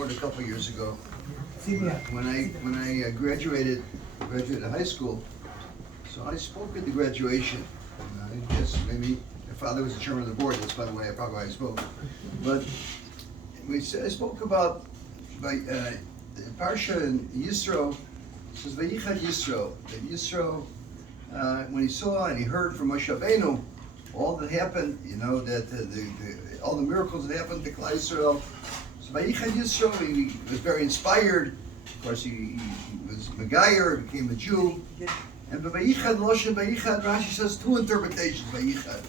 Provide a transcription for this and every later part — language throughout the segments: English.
board a couple years ago. When I graduated high school, so I spoke at the graduation. I guess maybe my father was the chairman of the board. That's by the way I spoke. But I spoke about the Parsha in Yisro. It says Vayichad Yisro. That Yisro, when he saw and he heard from Moshe Rabbeinu all that happened, that all the miracles that happened to Klal Yisrael. So Vayichad Yisro, he was very inspired. Of course, he was Megayer, became a Jew. And Vayichad, Loshen Vayichad, Rashi says two interpretations. Vayichad,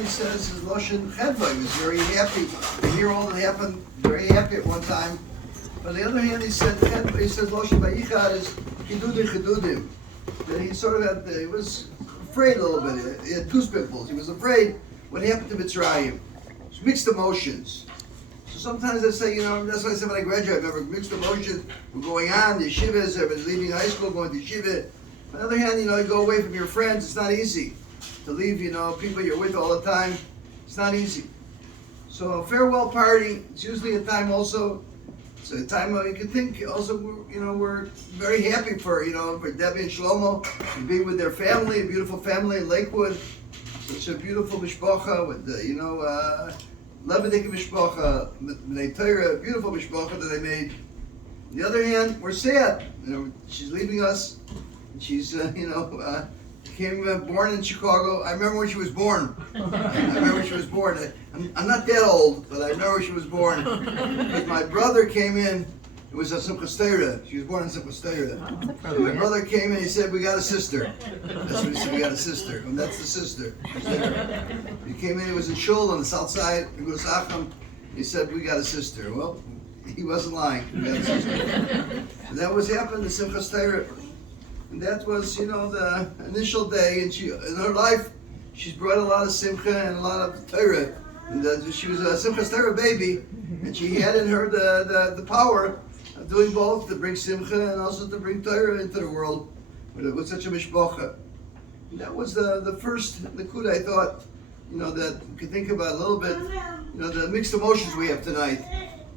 he says, is Loshen Chedva. He was very happy to hear all that happened. Very happy at one time. But on the other hand, he says Loshen Vayichad is Chidudim. That he sort of he was afraid a little bit. He had goose pimples. He was afraid what happened to Mitzrayim. It's mixed emotions. So sometimes I say, that's why I said when I graduated, I remember mixed emotions were going on, the yeshivas, I was leaving high school, going to yeshiva. On the other hand, you go away from your friends, it's not easy. To leave, people you're with all the time, it's not easy. So a farewell party, it's usually a time also, it's a time you can think also, we're very happy for Debby and Shlomo to be with their family, a beautiful family in Lakewood. Such a beautiful mishpacha with, Lebedik mishpacha, B'nai Torah, beautiful mishpacha that they made. On the other hand, we're sad. She's leaving us. And she's, born in Chicago. I remember when she was born. I'm not that old, but I remember when she was born. Because my brother came in. It was a Simchas Torah. She was born in Simchas Torah. My brother came in, he said, we got a sister. That's what he said, we got a sister. And that's the sister. He came in, he was in Shul on the south side, in Gusachim. He said, we got a sister. Well, he wasn't lying. We got a sister. So that was happened in Simchas Torah. And that was, the initial day. And in her life, she's brought a lot of simcha and a lot of Torah. And she was a Simchas Torah baby. And she had in her the power of doing both, to bring simcha and also to bring Torah into the world with such a mishpacha. And that was the first nekuda I thought, that we could think about a little bit, the mixed emotions we have tonight.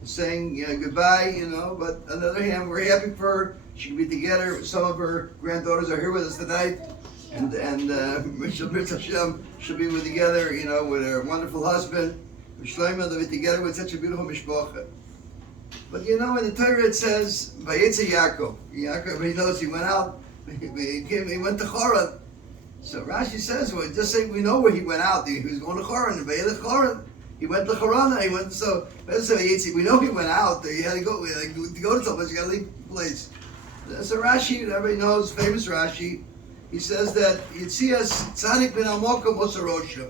Saying goodbye, but on the other hand, we're happy for her. She can be together. Some of her granddaughters are here with us tonight. And she'll be together, with her wonderful husband. Shlomo, they'll be together with such a beautiful mishpacha. But in the Torah it says, Vayetze Yaakov. Yaakov, he knows he went out, he went to Choran. So Rashi says, well, just say we know where he went out. He was going to Choran, he went to Choran, so we know he went out. He had to go to someplace, you got to leave the place. So Rashi, everybody knows, famous Rashi, he says that Yitzias Tzadik ben Amokim Osarosha.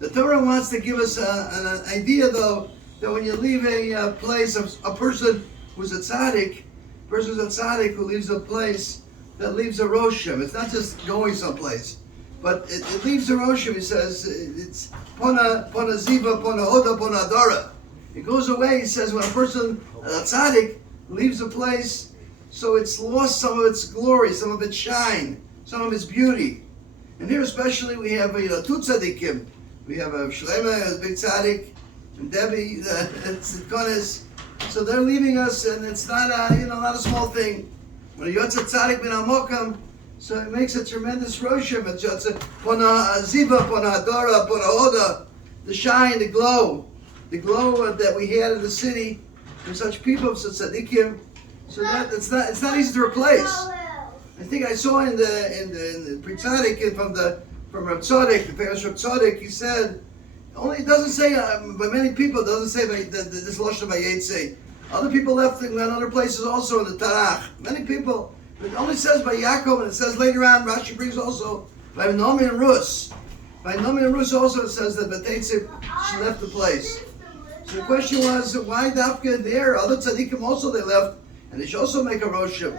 The Torah wants to give us an idea, though, that when you leave a place, a person who's a tzaddik, who leaves a place, that leaves a roshim. It's not just going someplace, but it leaves a roshim. He says it's pona ziva, pona hoda, pona adara. It goes away. He says when a person, a tzaddik, leaves a place, so it's lost some of its glory, some of its shine, some of its beauty. And here especially we have two tzaddikim. We have Shlomo, a big tzaddik, and Debby, it's Konis. So they're leaving us, and it's not a small thing. When a yotze tzaddik bin Amokam, so it makes a tremendous roshim. It's yotze pona ziva, pona adora, pona hoda, the shine, the glow that we had in the city from such people, such tzaddikim. So that it's not easy to replace. I think I saw in the Pri Tzaddik from Rav Tzaddik, the famous Rav Tzaddik, he said, it doesn't say, by many people, it doesn't say this Loshen Vayetze. Other people left in other places also in the Tanakh. Many people, but it only says by Yaakov, and it says later on, Rashi brings also, by Nomi and Rus. By Nomi and Rus also it says that Vayetze, she left the place. So the question was, why Dafka there? Other tzaddikim also they left, and they should also make a roshim.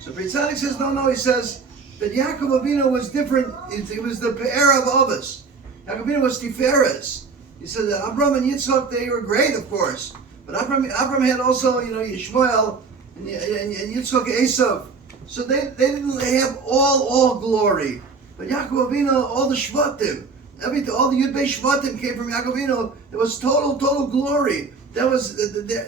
So Pri Tzaddik says, no, he says, that Yaakov Avinu was different. It was the Pe'er of Avos. Yaakov Avinu was Tiferes. He said that Abram and Yitzchak, they were great, of course. But Abram had also, Yishmael and Yitzchak Esav. So they didn't have all glory. But Yaakov Avinu, all the Shvatim, all the Yud Beit Shvatim came from Yaakov Avinu. There was total glory. that was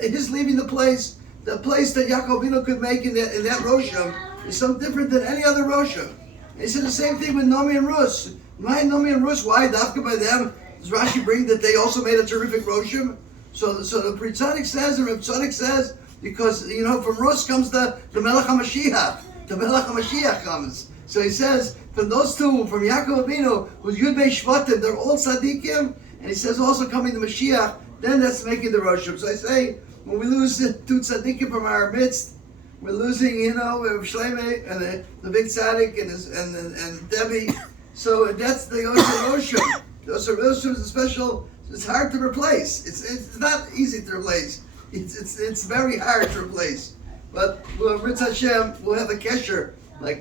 his leaving the place that Yaakov Avinu could make in that Rosham is something different than any other Rosham. And he said the same thing with Nomi and Rus. Why Nomi and Rus? Why Dafka by them? Does Rashi bring that they also made a terrific Rosham? So the Pri Tzaddik says, and Reb Tzaddik says, because from Rus comes the Melech HaMashiach. The Melech HaMashiach comes. So he says, from those two, from Yaakov Avinu, who's Yud Bei Shvatim, they're all tzaddikim, and he says also coming to Mashiach, then that's making the Rosham. So I say, when we lose two tzaddikim from our midst, we're losing, Shlomo and the big tzaddik and Debby. So that's the Rosham. The Rosham is a special. It's hard to replace. It's not easy to replace. It's very hard to replace. But Ritz Hashem, we'll have a kesher, like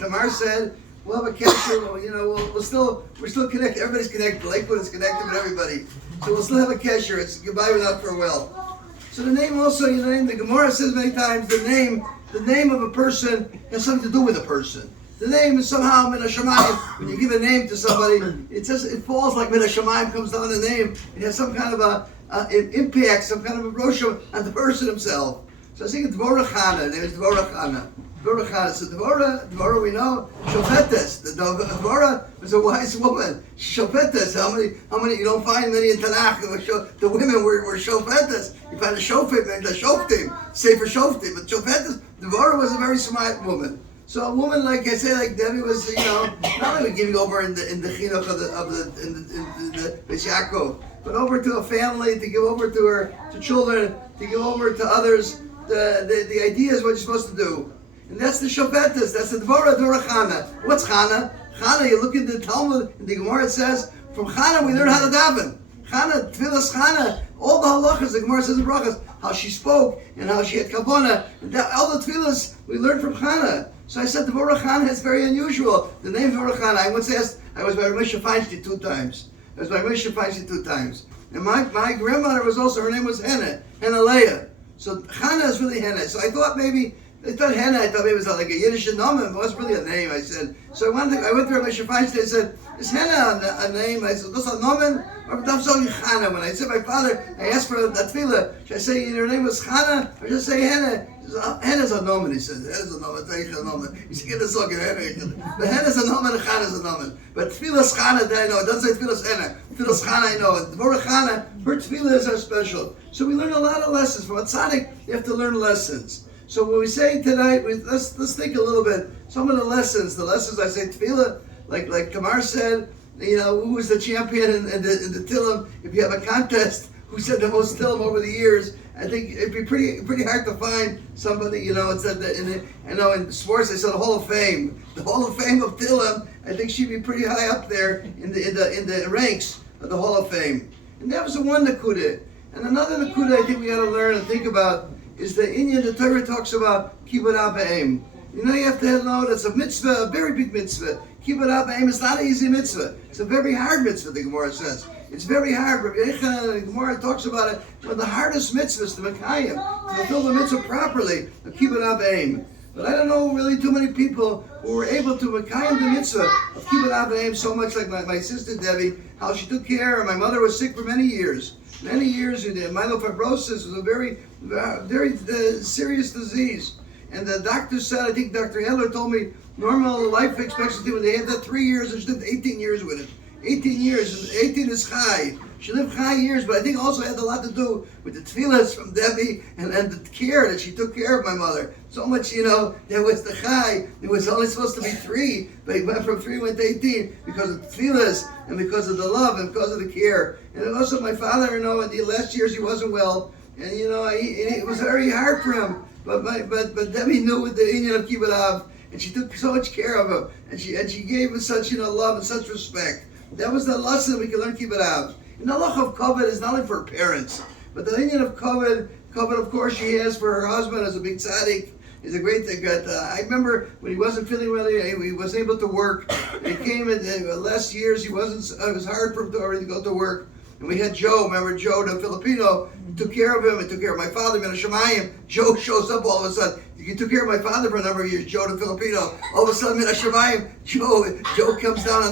Tamar said. We'll have a kesher. We're still connected. Everybody's connected. Lakewood is connected with everybody. So we'll still have a kesher. It's goodbye without farewell. So the name also, the Gemara says many times, the name of a person has something to do with a person. The name is somehow Min HaShamayim. When you give a name to somebody, it falls like Min HaShamayim comes down the name. It has some kind of an impact, some kind of a rosham on the person himself. So I think it's Dvorah Chana. The name is Dvorah Chana. Dvorah Chana. So Dvorah we know, Shofetes. The Dvorah was a wise woman. Shofetes. How many? You don't find many in Tanakh. The women were Shofetes. You find a Shofet, the Shoftim, Sefer Shoftim. But Shofetes, Dvorah was a very smart woman. So a woman, like I say, like Debbie was, not only giving over in the chinuch of the Beis Yaakov, but over to a family, to give over to her, to children, to give over to others. The idea is what you're supposed to do. And that's the Shofetes, that's the Dvorah Chana. What's Chana? Chana, you look in the Talmud, in the Gemara it says, from Chana we learn how to daven. Chana, Tfilas Chana, all the halachas, the Gemara says in Brachas, how she spoke, and how she had kavanah, and all the Tfilas we learned from Chana. So I said the Dvorah Chana is very unusual. The name Dvorah Chana, I once asked, I was by Moshe Feinstein 2 times. And my grandmother was also, her name was Hannah Leah. So Chana is really Hannah. So I thought maybe it was like a Yiddish name. It wasn't really a name, I said. So I went to Moshe Feinstein, I said, is Hannah a name? I said, that's a nomen? Or Chana? When I said my father, I asked for that tefillah, should I say your name was Chana? Or should I say Hannah? Hannah's a nomen, he said. Hannah's a nomen, take a nomen. You should get this look at Hannah. But Hannah's a nomen and Chana's a nomen. But tefillah's Chana, that I know. It doesn't say tefillah's Hannah. Tefillah's Chana, I know. Dvorah Chana, her tefillahs are special. So we learn a lot of lessons. From a tzaddik, you have to learn lessons. So when we say tonight, let's think a little bit. Some of the lessons I say tefillah, like Kamar said, who was the champion in the Tillim? If you have a contest, who said the most Tillim over the years? I think it'd be pretty hard to find somebody. It said that in sports they said the Hall of Fame. The Hall of Fame of Tillim, I think she'd be pretty high up there in the ranks of the Hall of Fame. And that was the one Nakuda. And another Nakuda I think we got to learn and think about is the Inyan. The Torah talks about kibbud b'aim. You have to know that's a mitzvah, a very big mitzvah. Kibbud b'aim is not an easy mitzvah. It's a very hard mitzvah, the Gemara says. It's very hard. Rabbi Yechon, the Gemara talks about it. One of the hardest mitzvahs to Mekayim, to fulfill the mitzvah properly, of kibbud b'aim. But I don't know really too many people who were able to Mekayim the mitzvah of kibbud b'aim so much like my sister Debbie, how she took care. My mother was sick for many years. Myelofibrosis was a very, very serious disease. And the doctor said, I think Dr. Heller told me, normal life expectancy when they had that 3 years, and she lived 18 years with it. 18 years, and 18 is high. She lived high years, but I think also had a lot to do with the tefillahs from Debbie and the care that she took care of my mother. So much, there was the chai. It was only supposed to be 3, but it went from 3 went to 18 because of the tefillahs and because of the love and because of the care. And also my father, in the last years he wasn't well, and it was very hard for him. But Debbie knew with the inyan of kibbud av, and she took so much care of him, and she gave him such love and such respect. That was the lesson we could learn kibbud av. And the halach of kavod is not only for parents, but the inyan of kavod of course she has for her husband as a big tzaddik. Is a great thing. I remember when he wasn't feeling well, he wasn't able to work. He came in the last years. It was hard for him to already go to work. And we had Joe, remember Joe, the Filipino, took care of him and took care of my father, Min Hashamayim. Joe shows up all of a sudden. He took care of my father for a number of years, Joe the Filipino. All of a sudden, Min Hashamayim, Joe comes down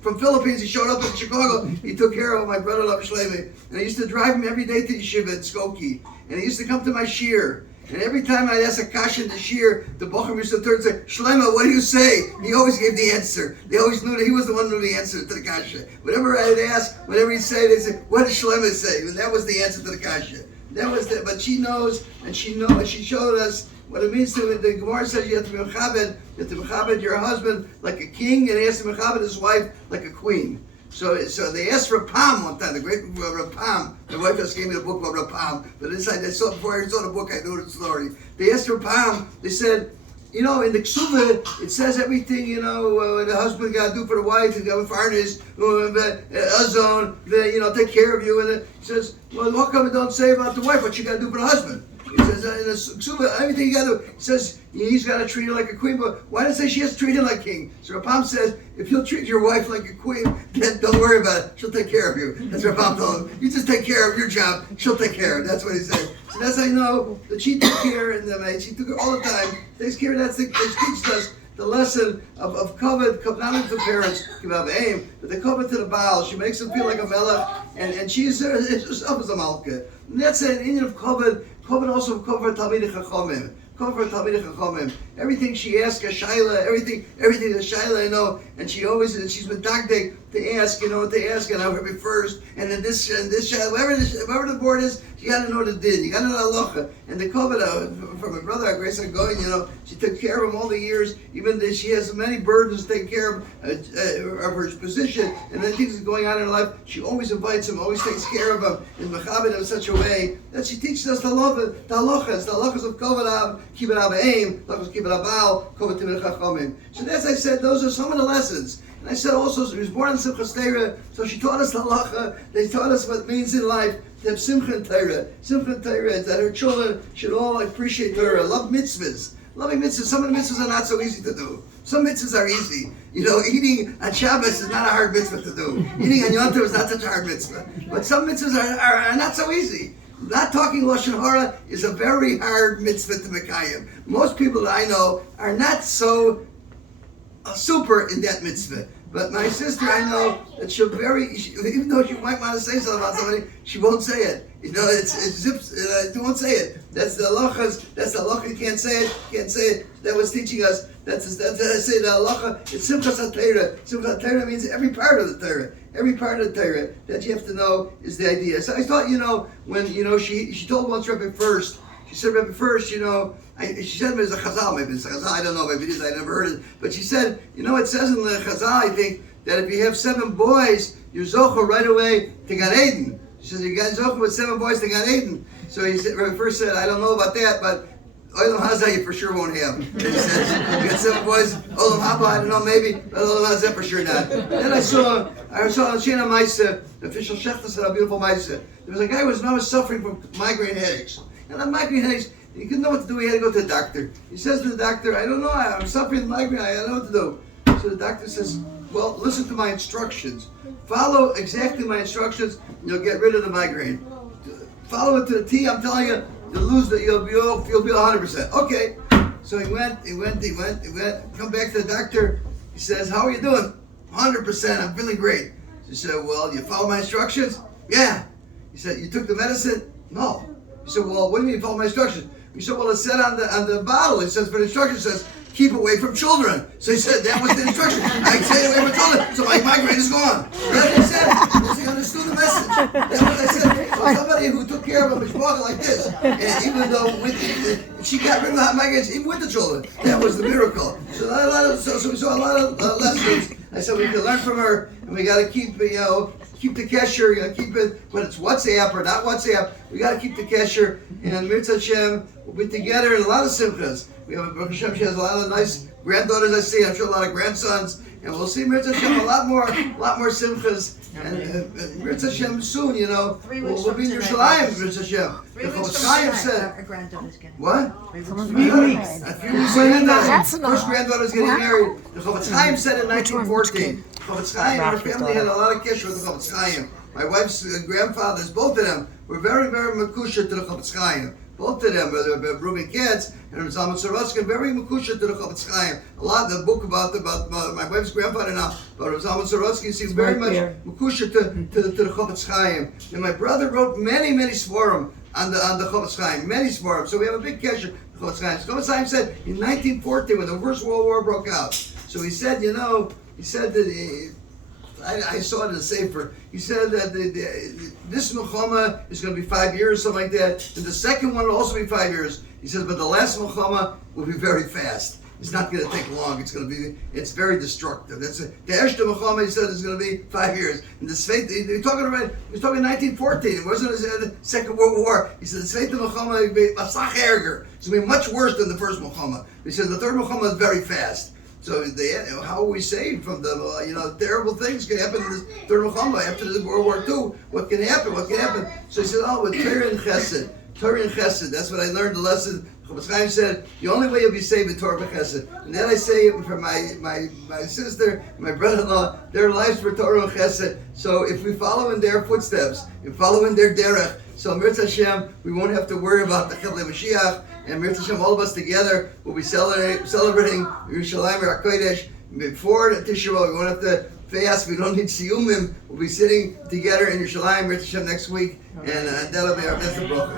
from Philippines. He showed up in Chicago. He took care of my brother, Shlomo. And I used to drive him every day to Yeshiva in Skokie. And he used to come to my shir. And every time I'd ask a kasha in the shir, the Bochum used to turn and say, Shlomo, what do you say? He always gave the answer. They always knew that he was the one who knew the answer to the kasha. Whatever I'd ask, whatever he'd say, they'd say, what does Shlomo say? And that was the answer to the kasha. That was the, but she knows, and she showed us what it means to, the Gemara says you have to be mechabed, you have to mechabed your husband like a king, and he has to mechabed his wife like a queen. So they asked Rapam one time, the great Rapam. My wife just gave me the book about Rapam, but inside before I saw the book, I knew the story. They asked Rapam, they said, in the Ksuva, it says everything, the husband got to do for the wife, he's got to furnace, ozone, take care of you. And he says, well, how come it don't say about the wife what you got to do for the husband? He says, in the Ksuva, everything you got to do, he says, he's got to treat her like a queen, but why does it say she has to treat him like king? So Rapam says, if you'll treat your wife like a queen, then don't worry about it. She'll take care of you. That's what Rapam told him. You just take care of your job. She'll take care of it. That's what he said. So that's how I know that she took care, and she took her all the time. Takes care of that. She teaches us the lesson of covet, not only to the parents, give out aim, but the covet to the Baal. She makes him feel like a melech, and she's herself as a malka. And that's an Indian of covet. Covet also covet Talmidei Chachamim. Cover Talmidei Chachamim. Everything she asks, a shaila, everything a shaila, and she's been dagdeg to ask, and I'll be first, and then this shaila, whatever the board is, you got to know the din, you got to know the halacha. And the covet from my brother, Grace going, she took care of him all the years, even though she has many burdens to take care of her position, and the things that going on in her life, she always invites him, always takes care of him, and mechabed in such a way that she teaches us the halachas of covet kibbut aim, halachas kibbut abal, covet Talmidei Chachamim. So as I said, those are some of the lessons. And I said also, she was born in Simchas Torah, so she taught us the halacha. They taught us what it means in life to have Simcha and Torah. Simcha and Torah is that her children should all appreciate Torah, love mitzvahs. Loving mitzvahs, some of the mitzvahs are not so easy to do. Some mitzvahs are easy. Eating on Shabbos is not a hard mitzvah to do. Eating on Yom Tov is not such a hard mitzvah. But some mitzvahs are not so easy. Not talking Lashon Hara is a very hard mitzvah to Mekayim. Most people that I know are not so super in that mitzvah. But my sister, I know that she'll even though she might want to say something about somebody, she won't say it. It zips, she won't say it. That's the halachas, that's the halacha, you can't say it. That was teaching us, that's I say the halacha, it's Simchas HaTorah. Simchas HaTorah means every part of the Torah. Every part of the Torah that you have to know is the idea. So I thought, when, she told once Rebbe first, she said, Rebbe first, she said it was a chazal, maybe it's a chazal, I don't know, maybe it is, I never heard it. But she said, it says in the chazal, I think, that if you have 7 boys, you're zocha right away to Gan Eden. She says, you got zocha with 7 boys to Gan Eden. So he said, Rebbe first said, I don't know about that, but Olam Hazeh you for sure won't have. And he says, you got 7 boys, Olam Haba, I don't know, maybe, but Olam Hazeh for sure not. Then I saw on Shena Maisa, the official Shechta said, a beautiful Maisa. There was a guy who was now suffering from migraine headaches. And on migraine headaches, he didn't know what to do, he had to go to the doctor. He says to the doctor, I don't know, I'm suffering with migraine, I don't know what to do. So the doctor says, well, listen to my instructions. Follow exactly my instructions, and you'll get rid of the migraine. Follow it to the T, I'm telling you, you'll be 100%. Okay. So he went, come back to the doctor. He says, how are you doing? 100%, I'm feeling great. He said, well, you follow my instructions? Yeah. He said, you took the medicine? No. He said, well, what do you mean follow my instructions? He said, well, it said on the bottle, it says, but the instruction says, keep away from children. So he said, that was the instruction. I stayed away from children, so my migraine is gone. That's what he said, because he understood the message. That's what I said. So somebody who took care of a mishpacha like this, and even though she got rid of the migraines, even with the children, that was the miracle. So we saw a lot of lessons. I said we can learn from her, and we got to keep the kesher, keep it, whether it's WhatsApp or not WhatsApp, we got to keep the kesher, and Mirza Hashem, we'll be together in a lot of simchas. We have Baruch Hashem, she has a lot of nice granddaughters I see, I'm sure a lot of grandsons, and we'll see Mirza Hashem a lot more simchas, and Mirza Hashem soon, we'll be in Yerushalayim, Mirza Hashem. The Chaim said, what? 3 weeks. A few weeks first granddaughter's getting married. The Chaim said in 1914. Chaim, our family had a lot of kesher with the Chaim. My wife's grandfathers, both of them, were very, very makusha to the Chofetz Chaim. Both of them, Reuben Katz and Zalman Sorotsky, very makusha to the Chofetz Chaim. A lot of the book about my wife's grandfather now, but Zalman Sorotsky seems very much makusha to the Chofetz Chaim. And my brother wrote many svarim on the Chofetz Chaim, many svarim. So we have a big kesher to Chofetz Chaim. Chofetz Chaim said in 1914 when the First World War broke out. So he said, that. I saw it in the Sefer. He said that this Milchama is going to be 5 years, something like that. And the second one will also be 5 years. He says, but the last Milchama will be very fast. It's not going to take long. It's very destructive. The Eshta Milchama, he said, is going to be 5 years. And the Sveit, he was talking 1914. It wasn't the Second World War. He said the Sveit Milchama will be Masach Erger. It's going to be much worse than the first Milchama. He said the third Milchama is very fast. So how are we saved from the terrible things can happen in this third Milchama after the World War II? What can happen? So he said, with Torah and Chesed. That's what I learned the lesson. Chofetz Chaim said, the only way you'll be saved is Torah and Chesed. And then I say it for my sister, my brother-in-law, their lives were Torah and Chesed. So if we follow in their footsteps, if we follow in their derech, so Mirz Hashem, we won't have to worry about the Chilei Mashiach. And Mirz Hashem, all of us together will be celebrating Yerushalayim HaKodesh before the Tisha B'Av. We won't have to fast. We don't need siyumim. We'll be sitting together in Yerushalayim Mirz Hashem next week, and that'll be our best of bracha.